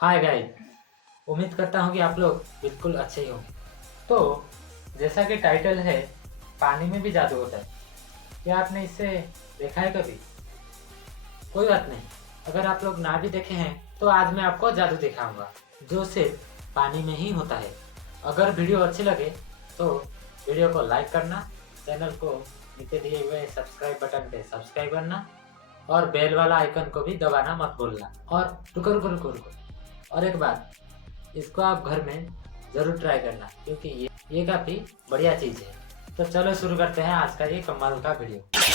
Hi guys, उम्मीद करता हूँ कि आप लोग बिल्कुल अच्छे ही हो। तो जैसा कि टाइटल है, पानी में भी जादू होता है। क्या आपने इसे देखा है कभी? कोई बात नहीं, अगर आप लोग ना भी देखे हैं तो आज मैं आपको जादू दिखाऊंगा जो सिर्फ पानी में ही होता है। अगर वीडियो अच्छी लगे तो वीडियो को लाइक करना, चैनल को नीचे दिए हुए सब्सक्राइब बटन पे सब्सक्राइब करना और बेल वाला आइकन को भी दबाना मत भूलना। और रुको रुको रुको रुको, और एक बात, इसको आप घर में ज़रूर ट्राई करना क्योंकि ये काफ़ी बढ़िया चीज़ है। तो चलो शुरू करते हैं आज का ये कमाल का वीडियो।